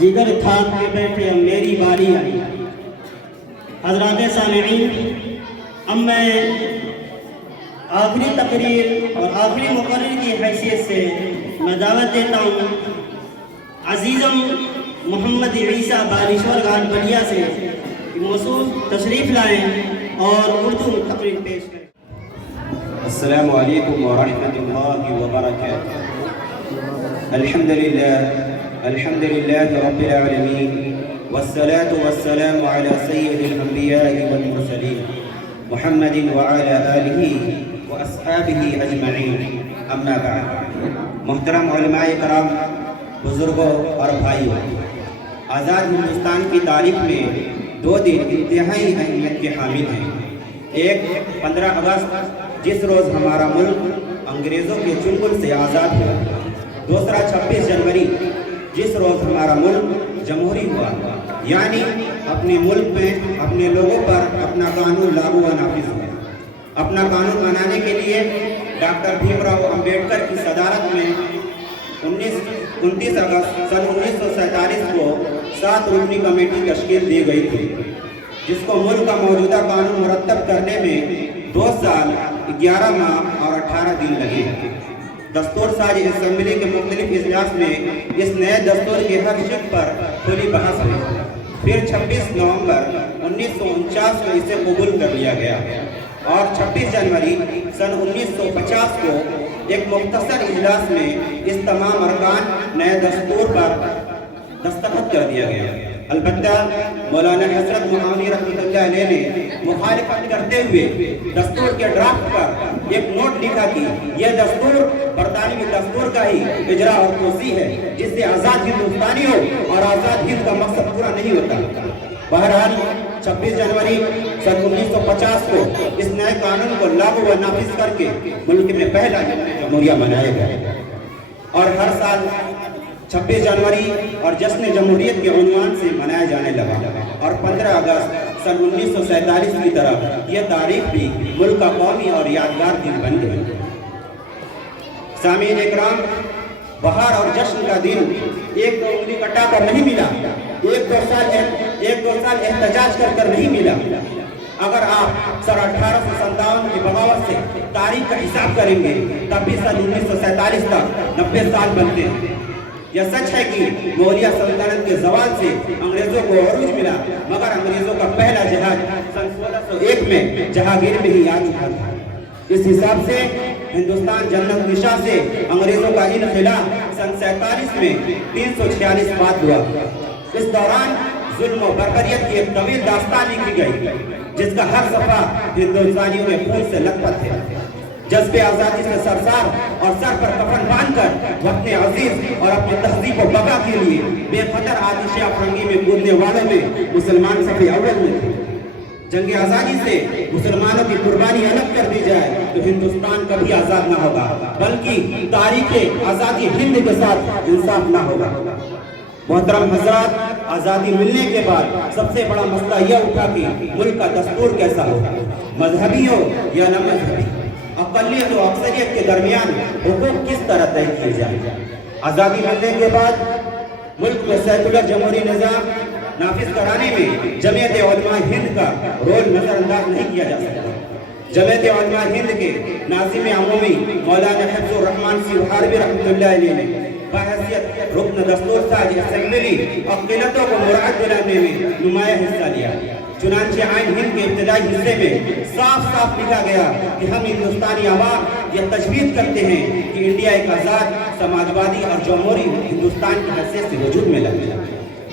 जिगर थाक के बैठे अब मेरी बारी आई। हज़रात सामईन, अब मैं आखिरी तकरीर और आखिरी मुकर्रर की हैसियत से मैं दावत देता हूँ अजीज़म मोहम्मद ईसा बारिशवर घाट बलिया से कि मौसूल तशरीफ़ लाएँ और उर्दू तकरीर पेश करें। अस्सलामु अलैकुम व रहमतुल्लाहि व बरकातुहू। अल्हम्दुलिल्लाहि रब्बिल आलमीन वस्सलातु वस्सलामु अला सय्यिदिल अंबिया'i वल मुरसलीन मुहम्मदिन व अला आलिहि व अस्हाबिहि अजमईन, अम्मा बाद। मुहतरम उलमाए कराम, बुजुर्गों और भाइयों, आज़ाद हिंदुस्तान की तारीख में 2 दिन इंतहाई अहमियत के हामिल हैं। एक 15 अगस्त जिस रोज़ हमारा मुल्क अंग्रेज़ों के चुंगल से आज़ाद हुआ। दूसरा 26 जनवरी जिस रोज़ हमारा मुल्क जमहूरी हुआ, यानी अपने मुल्क में अपने लोगों पर अपना कानून लागू व नाफिज हुआ। अपना कानून बनाने के लिए डॉक्टर भीमराव अंबेडकर की सदारत में 29 अगस्त सन 1947 को 7 रुकनी कमेटी तश्कील दी गई थी, जिसको मुल्क का मौजूदा कानून मुरतब करने में 2 साल 11 माह और 18 दिन लगे। दस्तूर साज असम्बली के मुख्तलिफ इजलास में इस नए दस्तूर के हक़ पर खुली बहस हुई। फिर 26 नवंबर 1949 को इसे कबूल कर लिया गया और 26 जनवरी सन 1950 को एक मुख्तसर इजलास में इस तमाम अरकान नए दस्तूर पर दस्तखत कर दिया गया। अलबत्ता मौलाना हज़रत मुआविया रहमतुल्लाह अलैह ने मुखालिफत करते हुए दस्तूर के ड्राफ्ट पर एक नोट लिखा कि यह दस्तूर बरतानवी दस्तूर का ही इजरा और तोसी है, जिससे आज़ाद हिंदुस्तानी हो और आज़ाद हिंद का मकसद पूरा नहीं होता। बहरहाल 26 जनवरी सन 1950 को इस नए कानून को लागू व नाफिज करके मुल्क में पहला जमहूरिया मनाया गया और हर साल 26 जनवरी और जश्न जमहूरियत के उन्वान से मनाया जाने लगा। और 15 अगस्त सन 1947 की तरह यह तारीख भी मुल्क का कौमी और यादगार दिन बन गई। सामीन इकराम, बहार और जश्न का दिन एक दो उंगली कटा कर नहीं मिला, एक दो साल एहतजाज कर नहीं मिला। अगर आप सन 1857 की बगावत से तारीख का हिसाब करेंगे तब भी सन 1947 तक 90 साल बनते हैं। यह सच है कि मौर्य सल्तनत के जवाल से अंग्रेजों को अरूज मिला, मगर अंग्रेजों का पहला जहाज सन 1601 में जहांगीर में ही आ चुका था। इस हिसाब से हिंदुस्तान जन्नत निशा से अंग्रेजों का इनखिला सन 47 में 346 बाद हुआ। इस दौरान जुल्म और बर्बरियत की एक तवील दास्तान लिखी गई, जिसका हर सफा हिंदुस्तानियों में खून से लथपथ है। जज्बे आज़ादी से सरसार और सर पर कफन बांधकर वो अपने अजीज और अपनी तहजीब और बका के लिए बेखतर आतिश अफरंगी में कूदने वालों में मुसलमान सबसे अव्वल में थे। जंग आज़ादी से मुसलमानों की कुर्बानी अलग कर दी जाए तो हिंदुस्तान कभी आज़ाद ना होगा, बल्कि तारीख़ आज़ादी हिंद के साथ इंसाफ ना होगा। मोहतरम हज़रात, आज़ादी मिलने के बाद सबसे बड़ा मसला यह उठा कि मुल्क का दस्तूर कैसा होगा, मजहबी हो या न मजहबी, अक़लियत और अक्सरियत के दरमियान हुकूक किस तरह तय किए जाए। आज़ादी मिलने के बाद मुल्क में सेकुलर जमहूरी निज़ाम नाफिज कराने में जमीयत उलमा हिंद का रोल नजरअंदाज नहीं किया जा सकता। जमीयत उलमा हिंद के नाज़िम अमूमी मौलाना हिफ्ज़ुर रहमान सिवहारवी रहमतुल्लाह अलैह ने बहैसियत रुकन दस्तूर साज असेंबली अक़लियतों को मुराद दिलाने में नुमाया हिस्सा लिया। चुनांचे आइन हिंद के इब्तदाई हिस्से में साफ साफ लिखा गया कि हम हिंदुस्तानी आवाम यह तजवीज़ करते हैं कि इंडिया एक आज़ाद, समाजवादी और जमहूरी हिंदुस्तान की हैसियत से वजूद में लगे,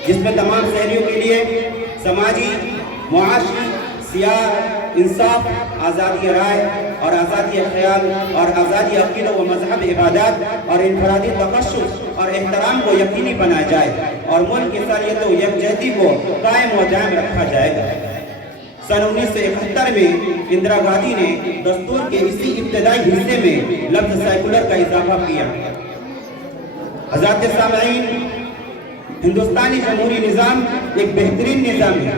जिसमें तमाम शहरियों के लिए समाजी, मुआशी, सियासी, इंसाफ, आज़ादी राय और आज़ादी ख्याल और आज़ादी अक़ीदा व मज़हब, इबादत और इनफरादी तक़श्शुस और एहतराम को यकीनी बनाया जाए और मुल्क की सलियत व यकजहती को कायम व दायम रखा जाएगा। सन 1971 में इंदिरा गांधी ने दस्तूर के इसी इब्तदाई हिस्से में लफ्ज़ सेकुलर का इजाफा किया। हज़रात सामईन, हिंदुस्तानी जमहूरी निज़ाम एक बेहतरीन निज़ाम है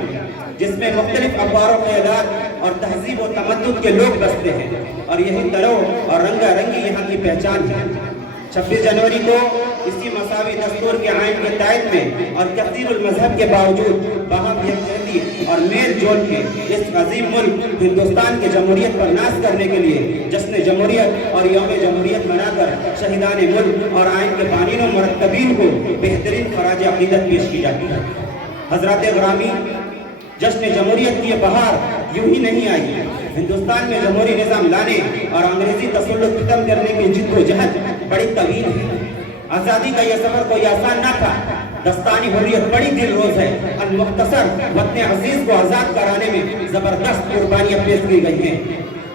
जिसमें मुख्तलिफ अखबारों क़यादात और तहजीब व तमद्दुन के लोग बसते हैं और यही तरो और रंगारंगी यहाँ की पहचान है। 26 जनवरी को اسی مساوی دستور کے آئین کے تائید میں اور تقدیر المذہب کے باوجود باہم یکجہتی اور میل جول کے اس عظیم ملک ہندوستان کے جمہوریت پر ناز کرنے کے لیے جشن جمہوریت اور یوم جمہوریت منا کر شہیدان ملک اور آئین کے بانین و مرتبین کو بہترین خراج عقیدت پیش کی جاتی ہے۔ حضرات گرامی، جشن جمہوریت کی یہ بہار یوں ہی نہیں آئی۔ ہندوستان میں جمہوری نظام لانے اور انگریزی تسلط ختم کرنے کی جد و جہد بڑی طویل ہے۔ آزادی کا یہ سفر کوئی آسان نہ تھا۔ دستانی حریت بڑی دل روز ہے۔ المختصر وطن عزیز کو آزاد کرانے میں زبردست قربانیاں پیش کی گئی ہیں،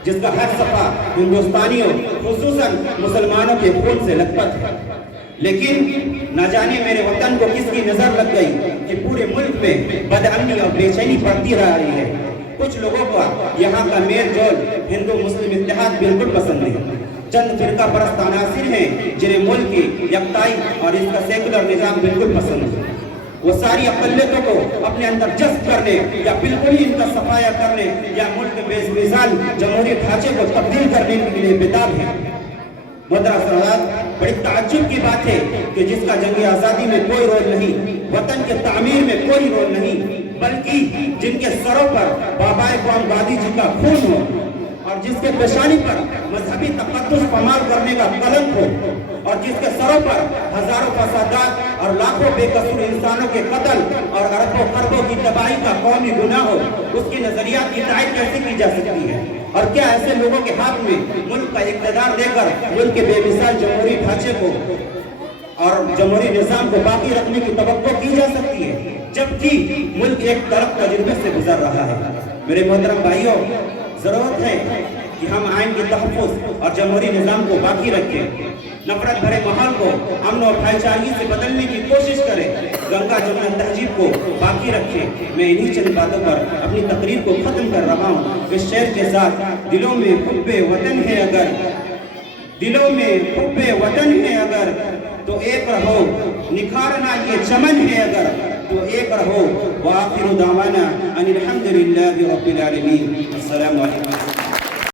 جس کا ہر صفحہ ہندوستانیوں خصوصاً مسلمانوں کے خون سے لطپت ہے۔ لیکن نہ جانے میرے وطن کو کس کی نظر لگ گئی کہ پورے ملک میں بدامنی اور بے چینی بڑھتی رہ رہی ہے۔ کچھ لوگوں کو یہاں کا میل جول ہندو مسلم اتحاد بالکل پسند نہیں۔ چند فرقہ پرست عناصر ہیں جنہیں ملک کی یکتائی اور اس کا سیکولر نظام بالکل پسند ہے۔ وہ ساری اقلیتوں کو اپنے اندر جذب کرنے یا بالکل ہی ان کا صفایا کرنے یا ملک میں بے مثال جمہوری ڈھانچے کو تبدیل کرنے کے لیے بیدار ہیں۔ محترم حضرات، بڑی تعجب کی بات ہے کہ جس کا جنگ آزادی میں کوئی رول نہیں، وطن کے تعمیر میں کوئی رول نہیں، بلکہ جن کے سروں پر بابائے قوم گاندھی جی کا خون ہو اور جس کے پیشانی پر مذہبی تقدس پامال کرنے کا قلم ہو اور جس کے سروں پر ہزاروں فسادات اور لاکھوں بے قصور انسانوں کے قتل اور اربوں خربوں کی تباہی کا قومی گناہ ہو، اس کی نظریات کی تائید کیسے کی جا سکتی ہے؟ اور کیا ایسے لوگوں کے ہاتھ میں ملک کا اقتدار دے کر ملک کے بے مثال جمہوری ڈھانچے کو اور جمہوری نظام کو باقی رکھنے کی توقع کی جا سکتی ہے، جبکہ ملک ایک طرف تجربے سے گزر رہا ہے؟ میرے محترم بھائیوں، ضرورت ہے کہ ہم آئین کے تحفظ اور جمہوری نظام کو باقی رکھیں، نفرت بھرے ماحول کو امن اور بھائی چارگی سے بدلنے کی کوشش کریں، گنگا جمنا تہذیب کو باقی رکھیں۔ میں انہی چند باتوں پر اپنی تقریر کو ختم کر رہا ہوں۔ اس شعر کے ساتھ دلوں میں حب وطن ہے اگر، دلوں میں حب وطن ہے اگر تو ایک رہو، نکھارنا یہ چمن ہے اگر تو ایک رہو۔ وآخر دعوانا ان الحمدللہ رب العالمین۔ السلام علیکم۔